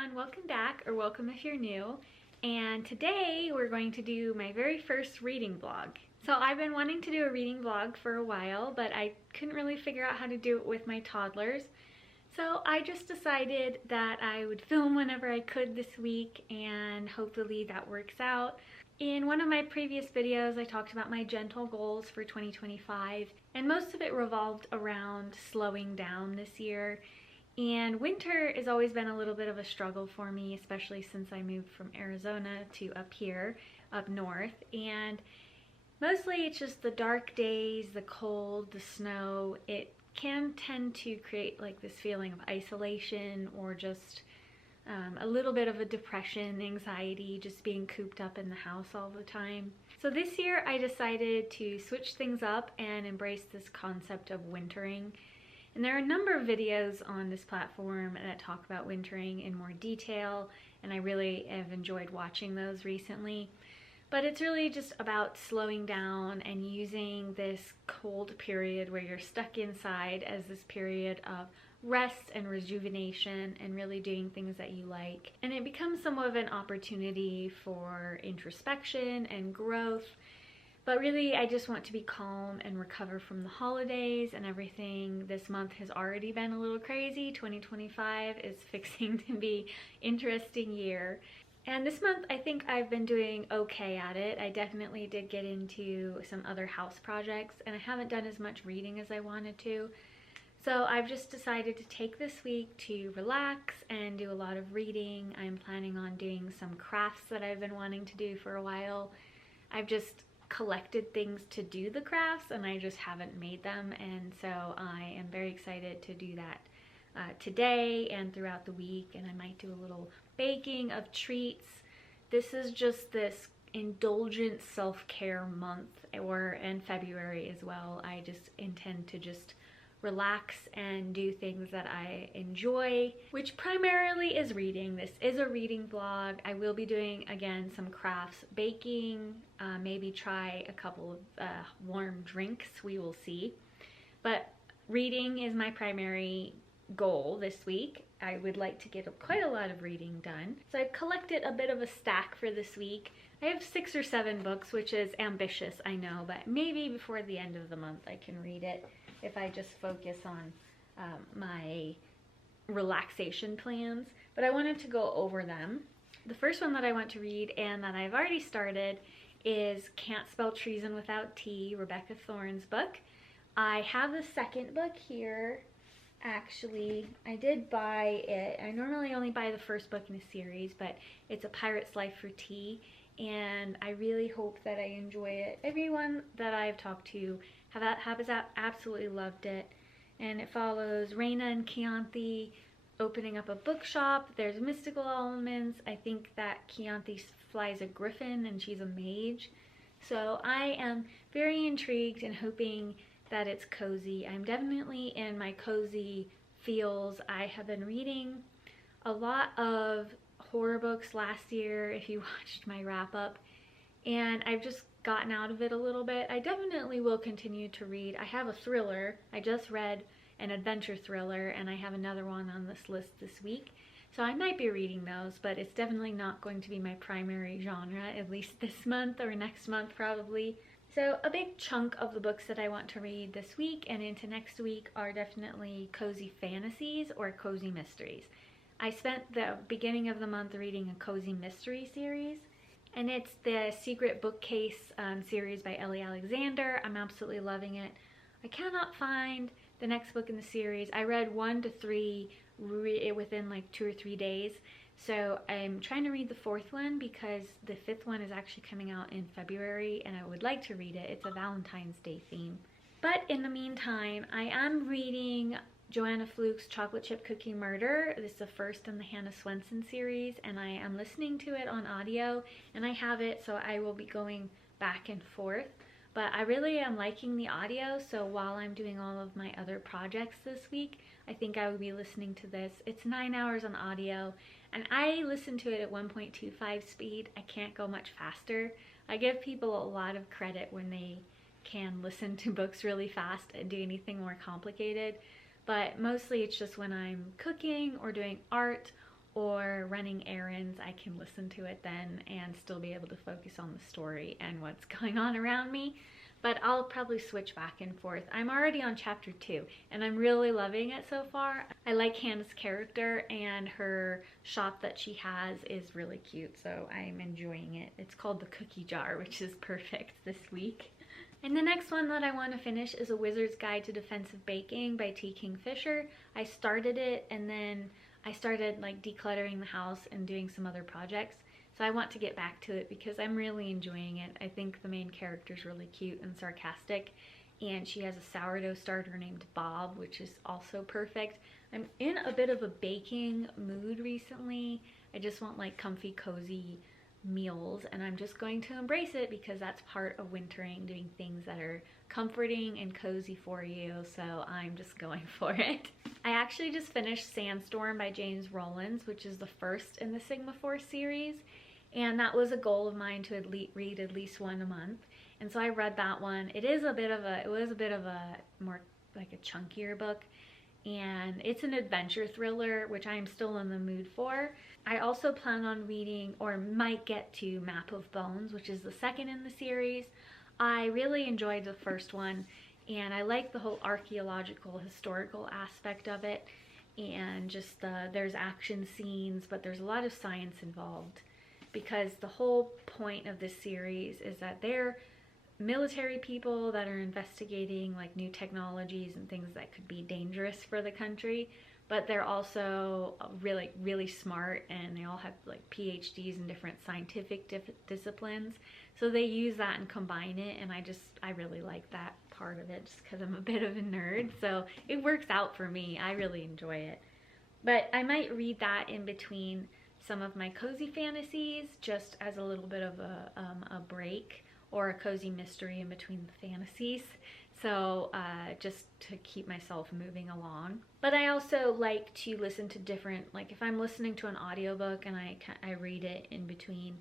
everyone, welcome back, or welcome if you're new. And today we're going to do my very first reading vlog. So I've been wanting to do a reading vlog for a while, but I couldn't really figure out how to do it with my toddlers. So I just decided that I would film whenever I could this week, and hopefully that works out. In one of my previous videos, I talked about my gentle goals for 2025, and most of it revolved around slowing down this year. And winter has always been a little bit of a struggle for me, especially since I moved from Arizona to up here, up north. And mostly it's just the dark days, the cold, the snow. It can tend to create like this feeling of isolation or just a little bit of a depression, anxiety, just being cooped up in the house all the time. So this year I decided to switch things up and embrace this concept of wintering. And there are a number of videos on this platform that talk about wintering in more detail, and I really have enjoyed watching those recently. But it's really just about slowing down and using this cold period where you're stuck inside as this period of rest and rejuvenation and really doing things that you like. And it becomes somewhat of an opportunity for introspection and growth. But really, I just want to be calm and recover from the holidays and everything. This month has already been a little crazy. 2025 is fixing to be an interesting year. And this month, I think I've been doing okay at it. I definitely did get into some other house projects, and I haven't done as much reading as I wanted to. So I've just decided to take this week to relax and do a lot of reading. I'm planning on doing some crafts that I've been wanting to do for a while. I've just collected things to do the crafts and I just haven't made them, and so I am very excited to do that today and throughout the week. And I might do a little baking of treats. This is just this indulgent self-care month, or in February as well. I just intend to just relax and do things that I enjoy, which primarily is reading. This is a reading vlog. I will be doing, again, some crafts, baking, maybe try a couple of warm drinks, we will see. But reading is my primary goal this week. I would like to get quite a lot of reading done. So I've collected a bit of a stack for this week. I have 6 or 7 books, which is ambitious, I know, but maybe before the end of the month I can read it if I just focus on my relaxation plans. But I wanted to go over them. The first one that I want to read, and that I've already started, is Can't Spell Treason Without T, Rebecca Thorne's book. I have the second book here. Actually, I did buy it. I normally only buy the first book in a series, but it's A Pirate's Life for Tea, and I really hope that I enjoy it. Everyone that I've talked to has absolutely loved it, and it follows Raina and Chianti opening up a bookshop. There's mystical elements. I think that Chianti flies a griffin and she's a mage. So I am very intrigued and hoping that it's cozy. I'm definitely in my cozy feels. I have been reading a lot of horror books last year, if you watched my wrap up, and I've just gotten out of it a little bit. I definitely will continue to read. I have a thriller. I just read an adventure thriller, and I have another one on this list this week. So I might be reading those, but it's definitely not going to be my primary genre, at least this month or next month probably. So a big chunk of the books that I want to read this week and into next week are definitely cozy fantasies or cozy mysteries. I spent the beginning of the month reading a cozy mystery series, and it's the Secret Bookcase series by Ellie Alexander. I'm absolutely loving it. I cannot find the next book in the series. I read 1 to 3 within like 2 or 3 days. So I'm trying to read the 4th one because the 5th one is actually coming out in February, and I would like to read it. It's a Valentine's Day theme. But in the meantime, I am reading Joanna Fluke's Chocolate Chip Cookie Murder. This is the first in the Hannah Swenson series, and I am listening to it on audio, and I have it, so I will be going back and forth. But I really am liking the audio, so while I'm doing all of my other projects this week, I think I will be listening to this. It's 9 hours on audio, and I listen to it at 1.25 speed. I can't go much faster. I give people a lot of credit when they can listen to books really fast and do anything more complicated. But mostly it's just when I'm cooking or doing art or running errands, I can listen to it then and still be able to focus on the story and what's going on around me. But I'll probably switch back and forth. I'm already on chapter 2 and I'm really loving it so far. I like Hannah's character, and her shop that she has is really cute, so I'm enjoying it. It's called The Cookie Jar, which is perfect this week. And the next one that I want to finish is A Wizard's Guide to Defensive Baking by T. Kingfisher. I started it and then I started like decluttering the house and doing some other projects. So I want to get back to it because I'm really enjoying it. I think the main character is really cute and sarcastic, and she has a sourdough starter named Bob, which is also perfect. I'm in a bit of a baking mood recently. I just want like comfy, cozy meals, and I'm just going to embrace it because that's part of wintering, doing things that are comforting and cozy for you. So I'm just going for it. I actually just finished Sandstorm by James Rollins, which is the first in the Sigma Force series, and that was a goal of mine to read at least one a month. And so I read that one. It was a bit of a more like a chunkier book, and it's an adventure thriller, which I am still in the mood for. I also plan on reading, or might get to, Map of Bones, which is the second in the series. I really enjoyed the first one, and I like the whole archaeological, historical aspect of it, and just there's action scenes, but there's a lot of science involved, because the whole point of this series is that they're military people that are investigating like new technologies and things that could be dangerous for the country, but they're also really, really smart, and they all have like PhDs in different scientific disciplines. So they use that and combine it, and I really like that part of it just because I'm a bit of a nerd. So it works out for me. I really enjoy it. But I might read that in between some of my cozy fantasies, just as a little bit of a break, or a cozy mystery in between the fantasies. So just to keep myself moving along. But I also like to listen to different, like if I'm listening to an audiobook and I read it in between,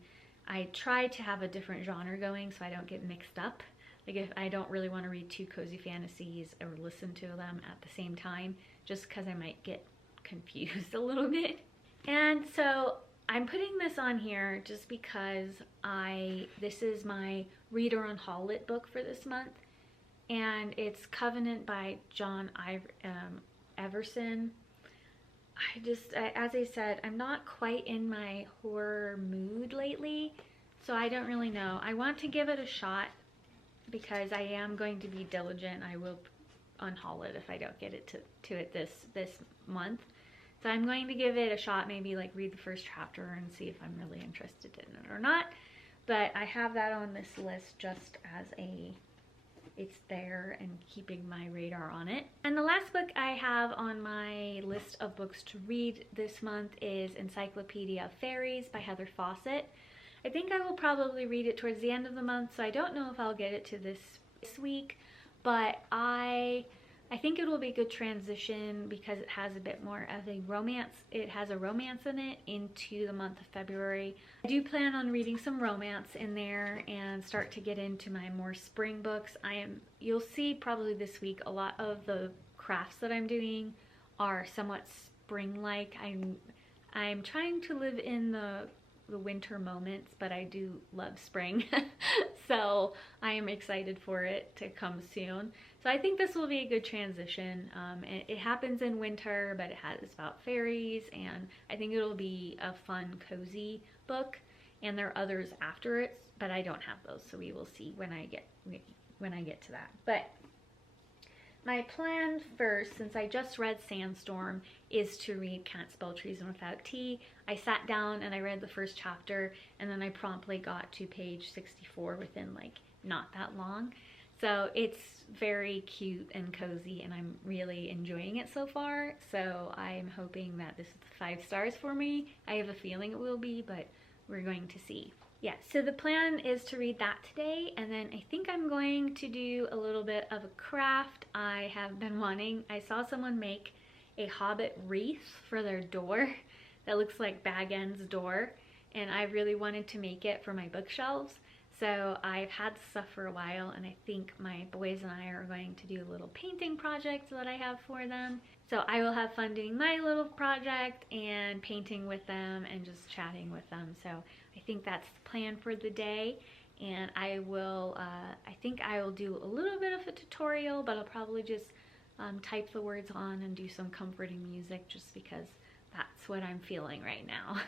I try to have a different genre going so I don't get mixed up. Like if I don't really want to read two cozy fantasies or listen to them at the same time, just because I might get confused a little bit. And so I'm putting this on here just because this is my Reader on Hall-Lit book for this month, and it's Covenant by John Everson. As I said, I'm not quite in my horror mood lately, so I don't really know. I want to give it a shot because I am going to be diligent. I will unhaul it if I don't get it to it this month. So I'm going to give it a shot, maybe like read the first chapter and see if I'm really interested in it or not. But I have that on this list just as it's there and keeping my radar on it. And the last book I have on my list of books to read this month is Encyclopedia of Fairies by Heather Fawcett. I think I will probably read it towards the end of the month, so I don't know if I'll get it to this week, but I think it will be a good transition because it has a bit more of a romance. It has a romance in it into the month of February. I do plan on reading some romance in there and start to get into my more spring books. You'll see probably this week a lot of the crafts that I'm doing are somewhat spring-like. I'm trying to live in the winter moments, but I do love spring. So I am excited for it to come soon. So I think this will be a good transition. It happens in winter, but it's about fairies, and I think it'll be a fun, cozy book. And there are others after it, but I don't have those, so we will see when I get to that. But my plan first, since I just read Sandstorm, is to read Can't Spell Treason Without Tea. I sat down and I read the first chapter, and then I promptly got to page 64 within like not that long. So it's very cute and cozy, and I'm really enjoying it so far. So I'm hoping that this is 5 stars for me. I have a feeling it will be, but we're going to see. Yeah, so the plan is to read that today, and then I think I'm going to do a little bit of a craft. I saw someone make a Hobbit wreath for their door that looks like Bag End's door, and I really wanted to make it for my bookshelves. So I've had this stuff for a while, and I think my boys and I are going to do a little painting project that I have for them. So I will have fun doing my little project and painting with them and just chatting with them. So I think that's the plan for the day. And I think I will do a little bit of a tutorial, but I'll probably just type the words on and do some comforting music just because that's what I'm feeling right now.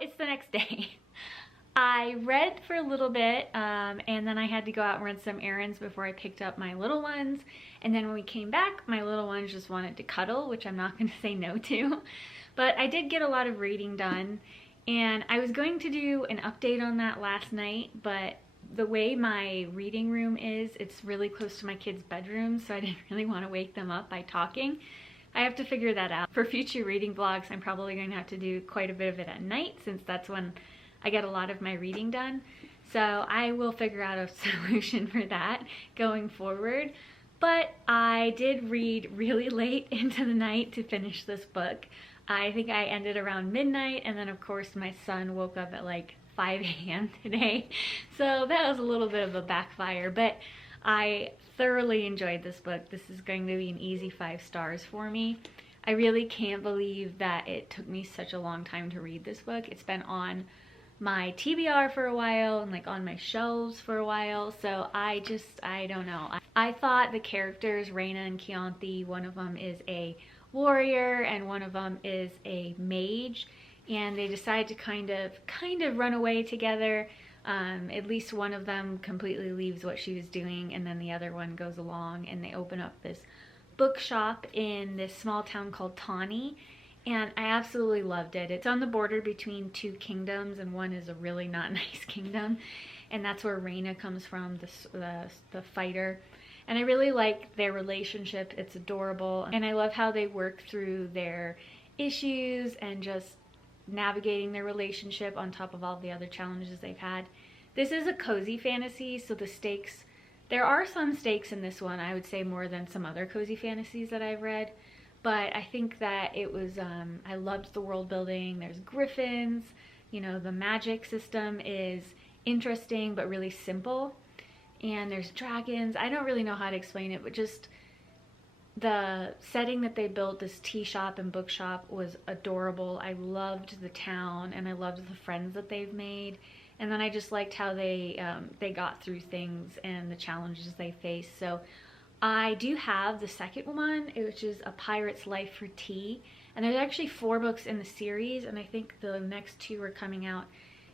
it's the next day. I read for a little bit, and then I had to go out and run some errands before I picked up my little ones. And then when we came back, my little ones just wanted to cuddle, which I'm not going to say no to. But I did get a lot of reading done, and I was going to do an update on that last night, but the way my reading room is, it's really close to my kids' bedroom, so I didn't really want to wake them up by talking. I have to figure that out. For future reading vlogs, I'm probably going to have to do quite a bit of it at night, since that's when I get a lot of my reading done. So I will figure out a solution for that going forward. But I did read really late into the night to finish this book. I think I ended around midnight, and then of course my son woke up at like 5 a.m. today. So that was a little bit of a backfire, but I thoroughly enjoyed this book. This is going to be an easy 5 stars for me. I really can't believe that it took me such a long time to read this book. It's been on my TBR for a while and like on my shelves for a while, so I don't know. I thought the characters, Rhaena and Chianti, one of them is a warrior and one of them is a mage, and they decide to kind of run away together. At least one of them completely leaves what she was doing, and then the other one goes along, and they open up this bookshop in this small town called Tawny. And I absolutely loved it. It's on the border between 2 kingdoms, and one is a really not nice kingdom, and that's where Rhaena comes from, the fighter. And I really like their relationship. It's adorable, and I love how they work through their issues and just navigating their relationship on top of all the other challenges they've had. This is a cozy fantasy, so the stakes, there are some stakes in this one, I would say more than some other cozy fantasies that I've read. But I think that it was, I loved the world building. There's griffins, you know, the magic system is interesting but really simple. And there's dragons. I don't really know how to explain it, but just the setting that they built, this tea shop and bookshop, was adorable. I loved the town, and I loved the friends that they've made. And then I just liked how they got through things and the challenges they faced. So I do have the second one, which is A Pirate's Life for Tea. And there's actually 4 books in the series, and I think the next 2 are coming out,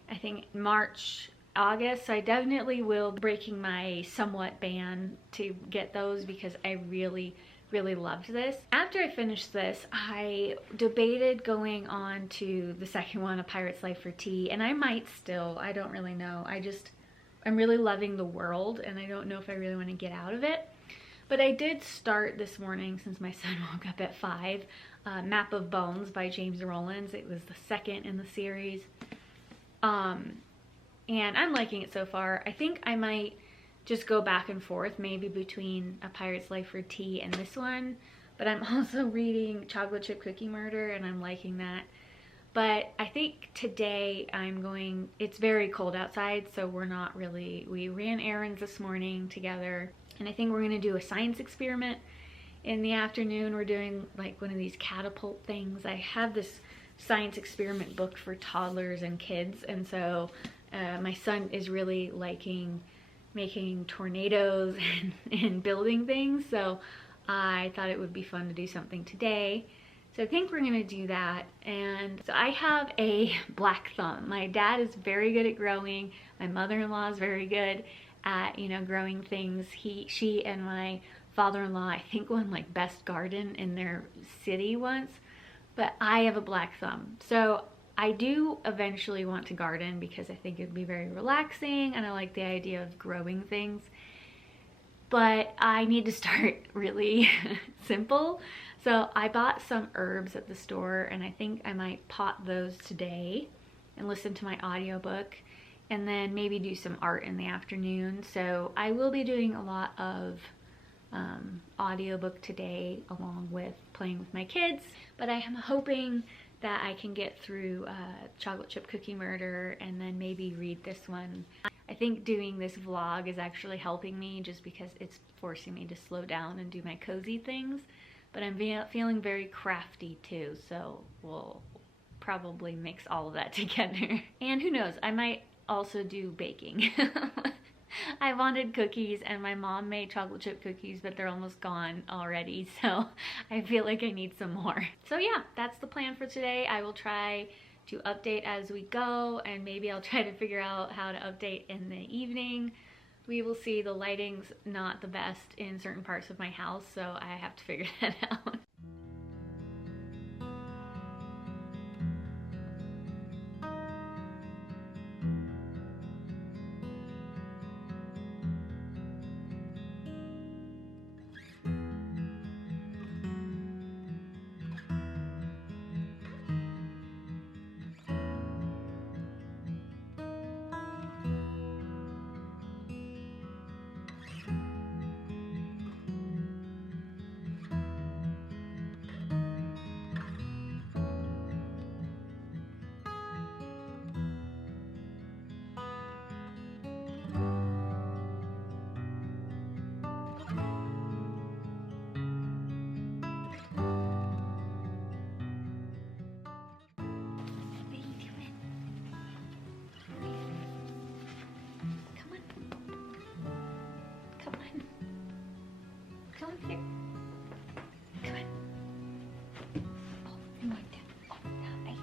I think, March, August. So I definitely will be breaking my somewhat ban to get those, because I really loved this. After I finished this, I debated going on to the second one, A Pirate's Life for Tea, and I might still. I don't really know. I'm really loving the world, and I don't know if I really want to get out of it. But I did start this morning, since my son woke up at 5, Map of Bones by James Rowlands. It was the second in the series. And I'm liking it so far. I think I might just go back and forth, maybe between A Pirate's Life for Tea and this one. But I'm also reading Chocolate Chip Cookie Murder, and I'm liking that. But I think today it's very cold outside, so we ran errands this morning together. And I think we're gonna do a science experiment in the afternoon. We're doing like one of these catapult things. I have this science experiment book for toddlers and kids, and so my son is really liking making tornadoes and building things, so I thought it would be fun to do something today. So I think we're gonna do that. And so I have a black thumb. My dad is very good at growing. My mother-in-law is very good at, you know, growing things. She and my father-in-law, I think, won like best garden in their city once, but I have a black thumb. So I do eventually want to garden, because I think it'd be very relaxing, and I like the idea of growing things. But I need to start really simple. So I bought some herbs at the store, and I think I might pot those today and listen to my audiobook, and then maybe do some art in the afternoon. So I will be doing a lot of audiobook today, along with playing with my kids. But I am hoping that I can get through Chocolate Chip Cookie Murder, and then maybe read this one. I think doing this vlog is actually helping me, just because it's forcing me to slow down and do my cozy things. But I'm feeling very crafty too, so we'll probably mix all of that together. And who knows, I might also do baking. I wanted cookies, and my mom made chocolate chip cookies, but they're almost gone already, so I feel like I need some more. So yeah, that's the plan for today. I will try to update as we go, and maybe I'll try to figure out how to update in the evening. We will see. The lighting's not the best in certain parts of my house, so I have to figure that out. Come here. Come on. Oh, you want that? Oh, hi.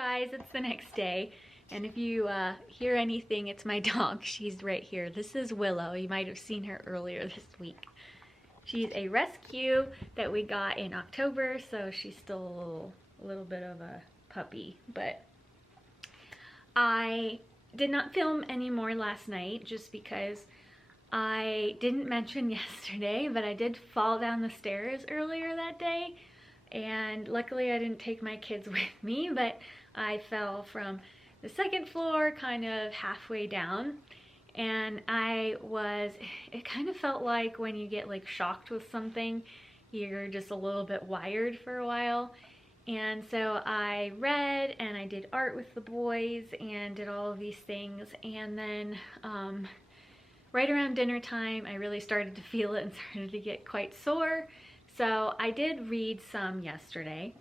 guys, it's the next day, and if you hear anything, it's my dog. She's right here. This is Willow. You might have seen her earlier this week. She's a rescue that we got in October, so she's still a little bit of a puppy. But I did not film anymore last night just because I didn't mention yesterday, but I did fall down the stairs earlier that day. And luckily I didn't take my kids with me, but I fell from the second floor kind of halfway down. And it kind of felt like when you get like shocked with something, you're just a little bit wired for a while. And so I read and I did art with the boys and did all of these things. And then right around dinner time, I really started to feel it and started to get quite sore. So I did read some yesterday,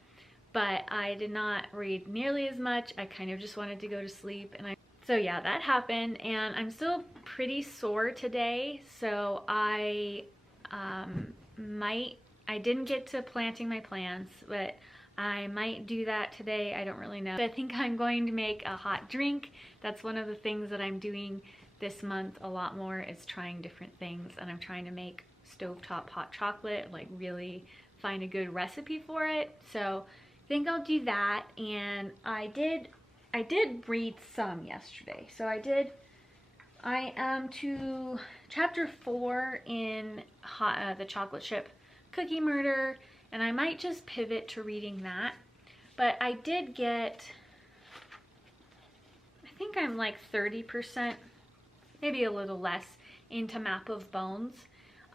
but I did not read nearly as much. I kind of just wanted to go to sleep. So yeah, that happened, and I'm still pretty sore today. So I didn't get to planting my plants, but I might do that today. I don't really know. I think I'm going to make a hot drink. That's one of the things that I'm doing this month a lot more, is trying different things, and I'm trying to make stovetop hot chocolate, like really find a good recipe for it. So I think I'll do that. And I did read some yesterday. So I am to chapter 4 in the chocolate chip cookie murder, and I might just pivot to reading that. But I did get, I think I'm like 30%, maybe a little less, into Map of Bones.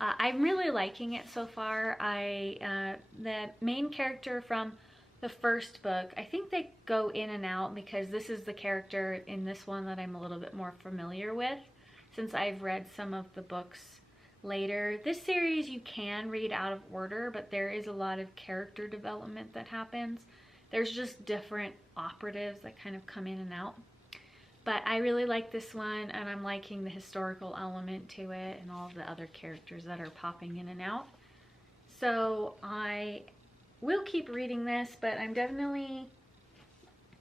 I'm really liking it so far. The main character from the first book, I think they go in and out because this is the character in this one that I'm a little bit more familiar with, since I've read some of the books later. This series you can read out of order, but there is a lot of character development that happens. There's just different operatives that kind of come in and out. But I really like this one, and I'm liking the historical element to it and all of the other characters that are popping in and out. So I will keep reading this, but I'm definitely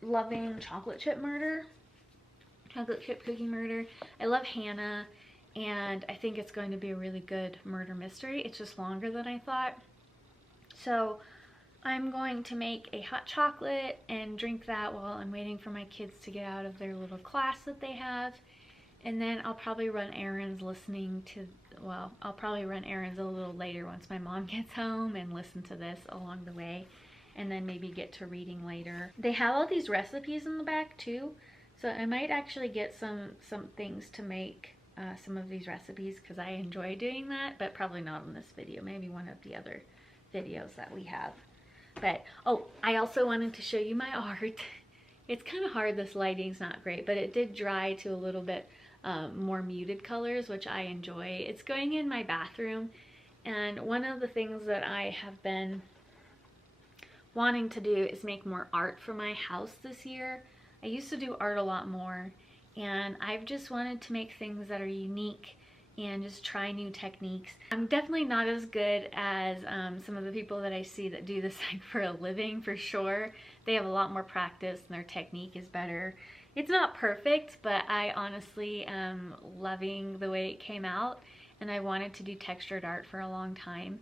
loving Chocolate Chip Cookie Murder. I love Hannah, and I think it's going to be a really good murder mystery. It's just longer than I thought. So I'm going to make a hot chocolate and drink that while I'm waiting for my kids to get out of their little class that they have. And then I'll probably run errands I'll probably run errands a little later once my mom gets home, and listen to this along the way, and then maybe get to reading later. They have all these recipes in the back too, so I might actually get some things to make some of these recipes, because I enjoy doing that, but probably not in this video, maybe one of the other videos that we have. But, oh, I also wanted to show you my art. It's kind of hard, this lighting's not great, but it did dry to a little bit more muted colors, which I enjoy. It's going in my bathroom, and one of the things that I have been wanting to do is make more art for my house this year. I used to do art a lot more, and I've just wanted to make things that are unique and just try new techniques. I'm definitely not as good as some of the people that I see that do this like for a living, for sure. They have a lot more practice and their technique is better. It's not perfect, but I honestly am loving the way it came out, and I wanted to do textured art for a long time.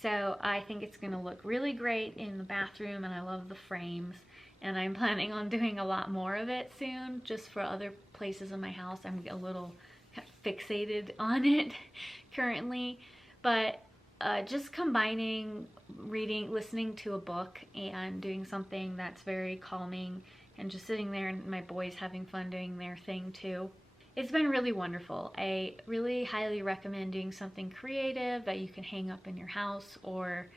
So I think it's gonna look really great in the bathroom, and I love the frames, and I'm planning on doing a lot more of it soon, just for other places in my house. I'm a little fixated on it currently, but just combining reading, listening to a book, and doing something that's very calming, and just sitting there and my boys having fun doing their thing too. It's been really wonderful. I really highly recommend doing something creative that you can hang up in your house, or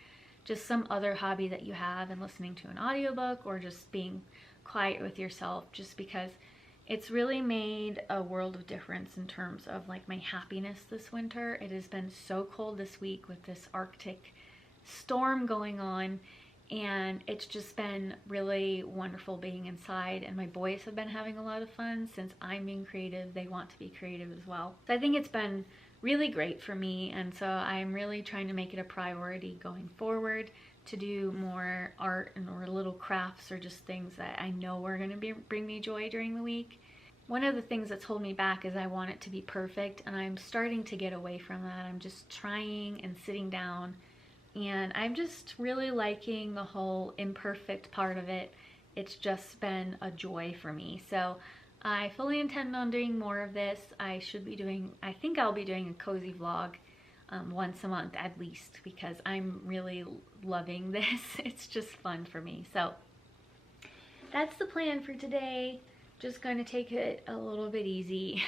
just some other hobby that you have, and listening to an audiobook, or just being quiet with yourself, just because it's really made a world of difference in terms of like my happiness this winter. It has been so cold this week with this Arctic storm going on, and it's just been really wonderful being inside, and my boys have been having a lot of fun. Since I'm being creative, they want to be creative as well. So I think it's been really great for me, and so I'm really trying to make it a priority going forward to do more art and or little crafts or just things that I know are going to bring me joy during the week. One of the things that's holding me back is I want it to be perfect, and I'm starting to get away from that. I'm just trying and sitting down, and I'm just really liking the whole imperfect part of it. It's just been a joy for me. So I fully intend on doing more of this. I think I'll be doing a cozy vlog once a month at least, because I'm really loving this. It's just fun for me. So that's the plan for today. Just going to take it a little bit easy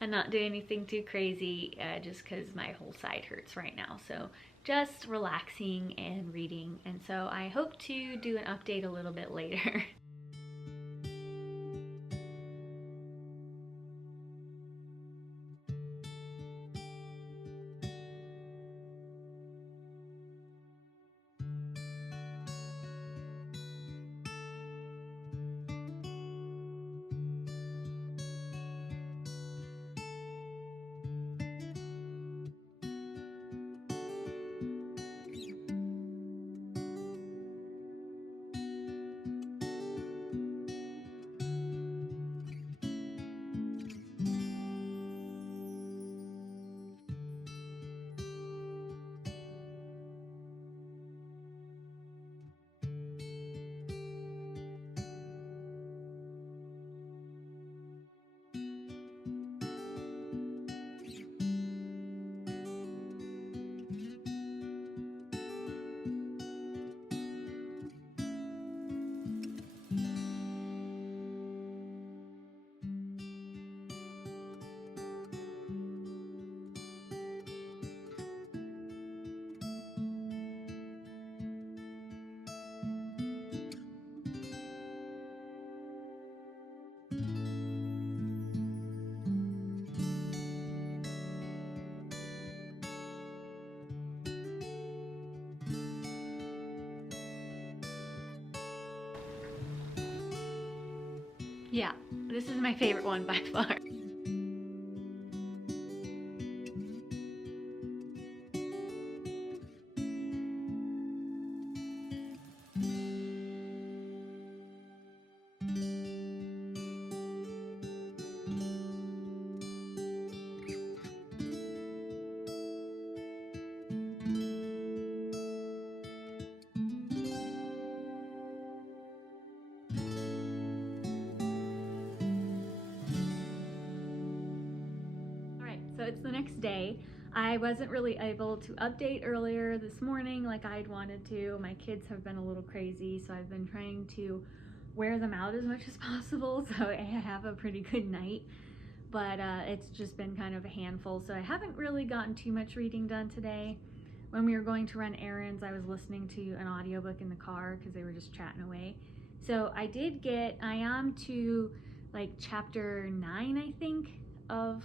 and not do anything too crazy, just because my whole side hurts right now. So just relaxing and reading. And so I hope to do an update a little bit later. Yeah, this is my favorite one by far. So it's the next day. I wasn't really able to update earlier this morning like I'd wanted to. My kids have been a little crazy, so I've been trying to wear them out as much as possible so I have a pretty good night. But it's just been kind of a handful, so I haven't really gotten too much reading done today. When we were going to run errands, I was listening to an audiobook in the car because they were just chatting away. So I am to like chapter 9, I think, of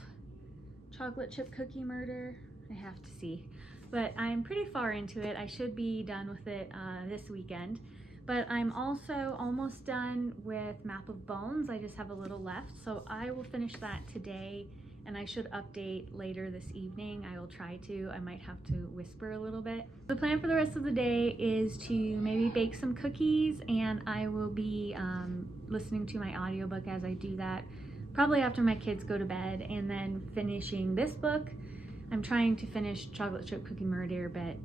Chocolate Chip Cookie Murder. I have to see, but I'm pretty far into it. I should be done with it this weekend, but I'm also almost done with Map of Bones. I just have a little left, so I will finish that today, and I should update later this evening. I will try to. I might have to whisper a little bit. The plan for the rest of the day is to maybe bake some cookies, and I will be listening to my audiobook as I do that, probably after my kids go to bed, and then finishing this book. I'm trying to finish Chocolate Chip Cookie Murder, but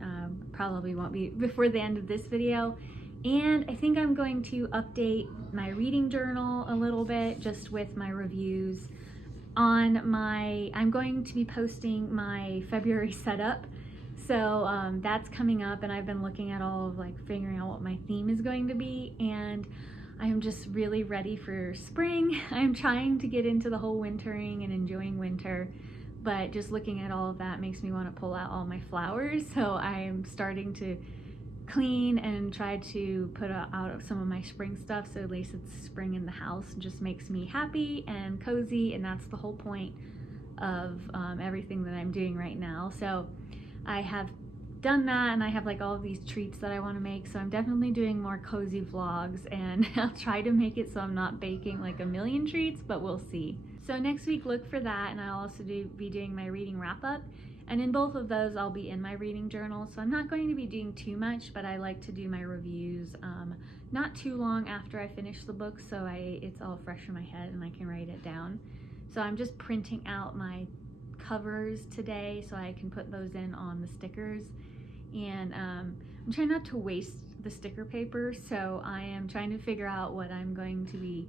probably won't be before the end of this video. And I think I'm going to update my reading journal a little bit, just with my reviews. I'm going to be posting my February setup. So that's coming up, and I've been looking at all of figuring out what my theme is going to be, and I am just really ready for spring. I'm trying to get into the whole wintering and enjoying winter, but just looking at all of that makes me want to pull out all my flowers. So I'm starting to clean and try to put out some of my spring stuff, so at least it's spring in the house. It just makes me happy and cozy, and that's the whole point of everything that I'm doing right now. So I have done that, and I have all of these treats that I want to make, so I'm definitely doing more cozy vlogs, and I'll try to make it so I'm not baking a million treats, but we'll see. So next week, look for that, and I'll also be doing my reading wrap up, And in both of those, I'll be in my reading journal. So I'm not going to be doing too much, but I like to do my reviews not too long after I finish the book, so it's all fresh in my head and I can write it down. So I'm just printing out my covers today so I can put those in on the stickers. And I'm trying not to waste the sticker paper, so I am trying to figure out what I'm going to be,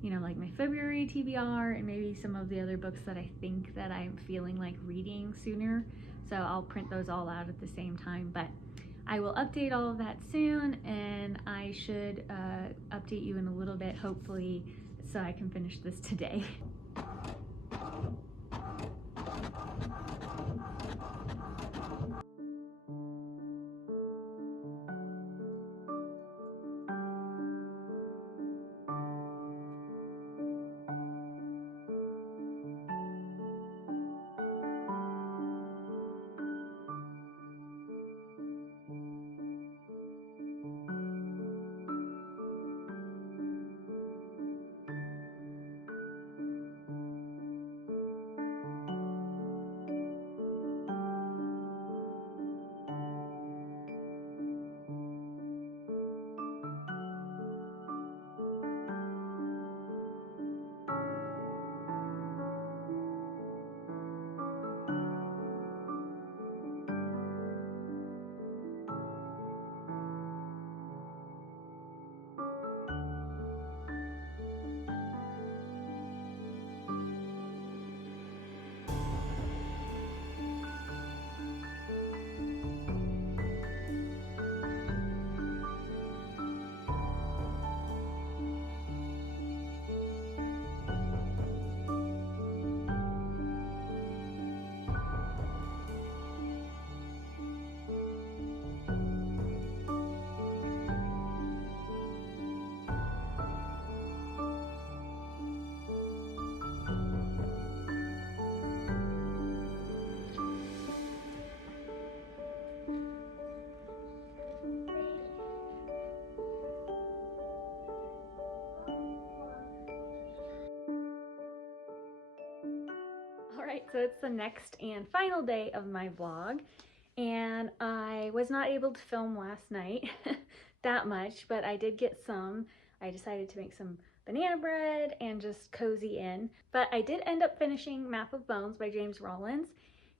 you know, like my February TBR and maybe some of the other books that I think that I'm feeling like reading sooner. So I'll print those all out at the same time, but I will update all of that soon, and I should update you in a little bit, hopefully, so I can finish this today. Alright, so it's the next and final day of my vlog, and I was not able to film last night that much, but I did get some. I decided to make some banana bread and just cozy in. But I did end up finishing Map of Bones by James Rollins,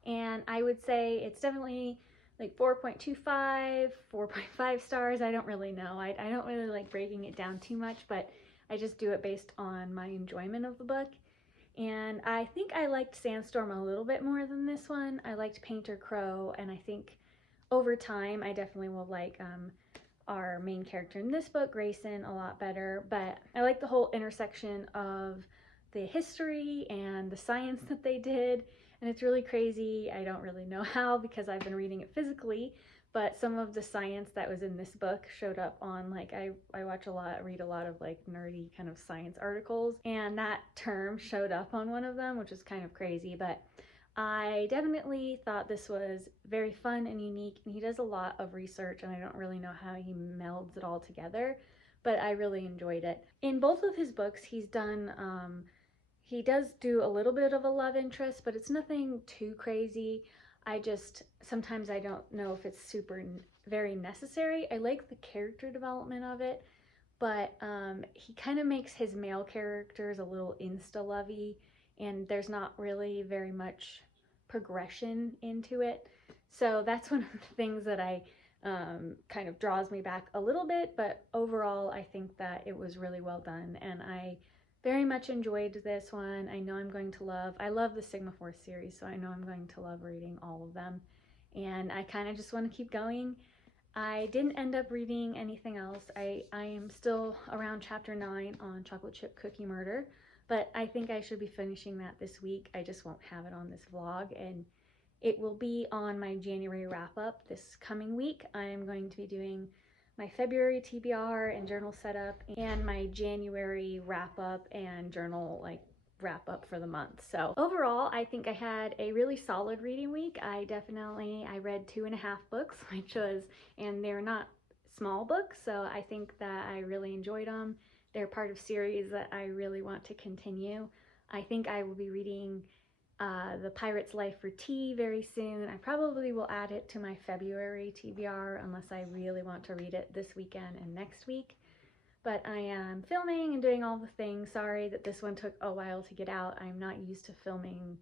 and I would say it's definitely like 4.25, 4.5 stars. I don't really know. I don't really like breaking it down too much, but I just do it based on my enjoyment of the book. And I think I liked Sandstorm a little bit more than this one. I liked Painter Crow, and I think over time I definitely will like our main character in this book, Grayson, a lot better. But I like the whole intersection of the history and the science that they did, and it's really crazy. I don't really know how because I've been reading it physically, but some of the science that was in this book showed up on, like, I read a lot of like nerdy kind of science articles, and that term showed up on one of them, which is kind of crazy. But I definitely thought this was very fun and unique, and he does a lot of research, and I don't really know how he melds it all together, but I really enjoyed it. In both of his books, he does do a little bit of a love interest, but it's nothing too crazy. Sometimes I don't know if it's very necessary. I like the character development of it, but he kind of makes his male characters a little insta-lovey, and there's not really very much progression into it. So that's one of the things that I kind of draws me back a little bit, but overall I think that it was really well done, and I very much enjoyed this one. I know I love the Sigma Force series, so I know I'm going to love reading all of them, and I kind of just want to keep going. I didn't end up reading anything else. I am still around chapter 9 on Chocolate Chip Cookie Murder, but I think I should be finishing that this week. I just won't have it on this vlog, and it will be on my January wrap-up this coming week. I am going to be doing my February TBR and journal setup, and my January wrap-up and journal wrap-up for the month. So overall, I think I had a really solid reading week. I read 2.5 books, and they're not small books, so I think that I really enjoyed them. They're part of series that I really want to continue. I think I will be reading The Pirate's Life for Tea very soon. I probably will add it to my February TBR unless I really want to read it this weekend and next week. But I am filming and doing all the things. Sorry that this one took a while to get out. I'm not used to filming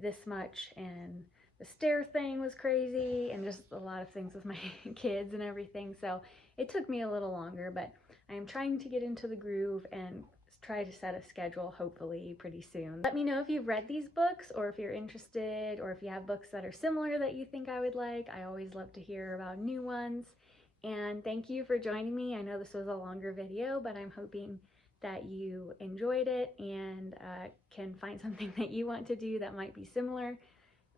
this much, and the stair thing was crazy, and just a lot of things with my kids and everything. So it took me a little longer, but I am trying to get into the groove and try to set a schedule hopefully pretty soon. Let me know if you've read these books, or if you're interested, or if you have books that are similar that you think I would like. I always love to hear about new ones. And thank you for joining me. I know this was a longer video, but I'm hoping that you enjoyed it and can find something that you want to do that might be similar.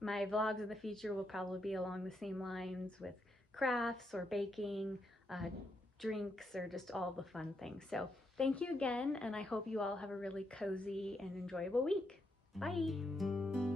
My vlogs in the future will probably be along the same lines with crafts or baking, drinks, or just all the fun things. So thank you again, and I hope you all have a really cozy and enjoyable week. Bye!